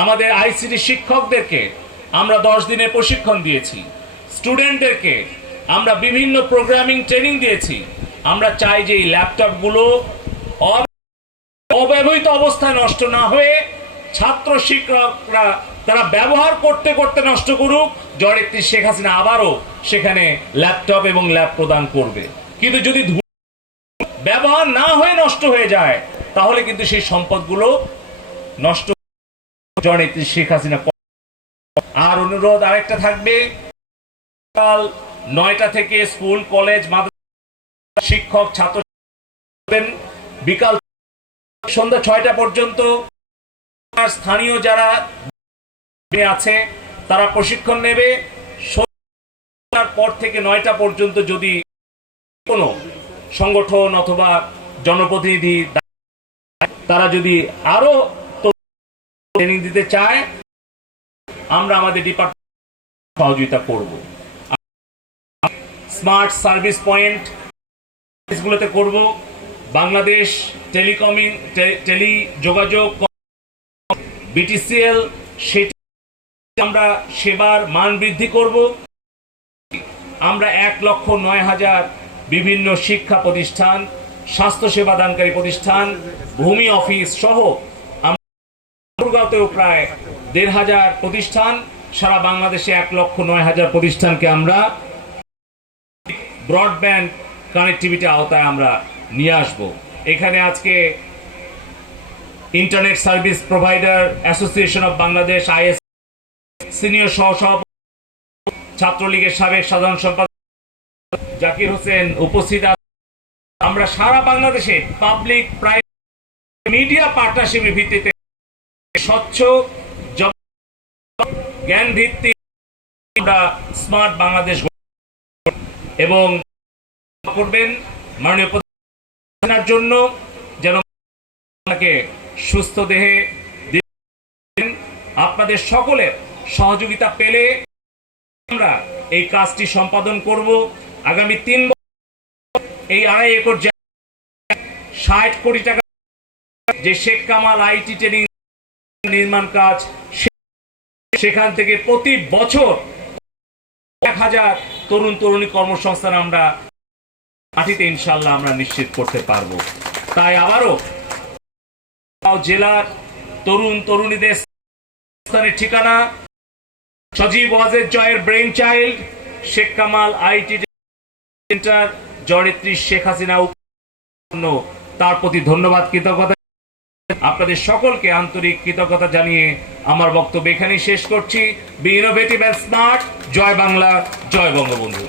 আমাদের আইসিটি শিক্ষকদেরকে আমরা দশ দিনের প্রশিক্ষণ দিয়েছি। স্টুডেন্টদেরকে আমরা বিভিন্ন প্রোগ্রামিং ট্রেনিং দিয়েছি। আমরা চাই যে এই ল্যাপটপগুলো অব্যবহৃত অবস্থায় নষ্ট না হয়ে ছাত্র শিক্ষকরা তারা ব্যবহার করতে করতে নষ্ট করুক জড়িত্রী শেখ হাসিনা আবারও সেখানে ল্যাপটপ এবং ল্যাব প্রদান করবে। কিন্তু যদি ব্যবহার না হয়ে নষ্ট হয়ে যায়, তাহলে কিন্তু সেই সম্পদগুলো নষ্ট জননেত্রী শেখ হাসিনা আর অনুরোধ আরেকটা থাকবে। নয়টা থেকে স্কুল, কলেজ, মাদ্রাসা শিক্ষক, ছাত্র বিকাল সন্ধ্যা ছয়টা পর্যন্ত স্থানীয় যারা আছে, তারা প্রশিক্ষণ নেবে। পর থেকে নয়টা পর্যন্ত যদি কোনো সংগঠন অথবা জনপ্রতিনিধি তারা যদি আরও ট্রেনিং দিতে চায়, আমরা আমাদের ডিপার্টমেন্ট সহযোগিতা করব। স্মার্ট সার্ভিস পয়েন্ট গুলোতে করব। বাংলাদেশ টেলিকমিং, টেলি যোগাযোগ বিটিসিএল সেটি আমরা সেবার মান বৃদ্ধি করব। আমরা এক লক্ষ নয় হাজার বিভিন্ন শিক্ষা প্রতিষ্ঠান স্বাস্থ্য সেবা দানকারী প্রতিষ্ঠান, ভূমি অফিস সহ ঠাকুরগাঁওতেও প্রায় দেড় হাজার প্রতিষ্ঠান, সারা বাংলাদেশে এক লক্ষ নয় হাজার প্রতিষ্ঠানকে আমরা ব্রডব্যান্ড কানেক্টিভিটি আওতায় আমরা নিয়ে আসব। এখানে আজকে internet service provider association of Bangladesh, IS senior সহসভাপতি, ছাত্রলীগের সাবেক সাধারণ সম্পাদক জাকির হোসেন উপস্থিত আমরা সারা বাংলাদেশে পাবলিক প্রাইভেট মিডিয়া পার্টনারশিপের ভিত্তিতে স্বচ্ছ জ্ঞান ভিত্তিক আমরা স্মার্ট বাংলাদেশ এবং করবেন মাননীয় জন্য যেন আপনাকে সুস্থ দেহে আপনাদের সকলের সহযোগিতা পেলে আমরা এই কাজটি সম্পাদন করব। আগামী তিন বছর এই আড়াই একর ষাট কোটি টাকা যে শেখ কামাল আইটি ট্রেনিং নির্মাণ কাজ সেখান থেকে প্রতি বছর এক হাজার তরুণ তরুণী কর্মসংস্থান আমরা মাটিতে ইনশাল্লাহ আমরা নিশ্চিত করতে পারব। তাই আবারও জেলার তরুণ তরুণীদের স্থানের ঠিকানা সজীব ওয়াজেদ জয়ের brain child, Sheikh Kamal IT centre, জয়নেত্রী Sheikh Hasina তার প্রতি ধন্যবাদ, কৃতজ্ঞতা আপনাদের সকলকে আন্তরিক কৃতজ্ঞতা জানিয়ে আমার বক্তব্য এখানেই শেষ করছি। বি ইনোভেটিভ অ্যান্ড স্মার্ট জয় বাংলা, জয় বঙ্গবন্ধু।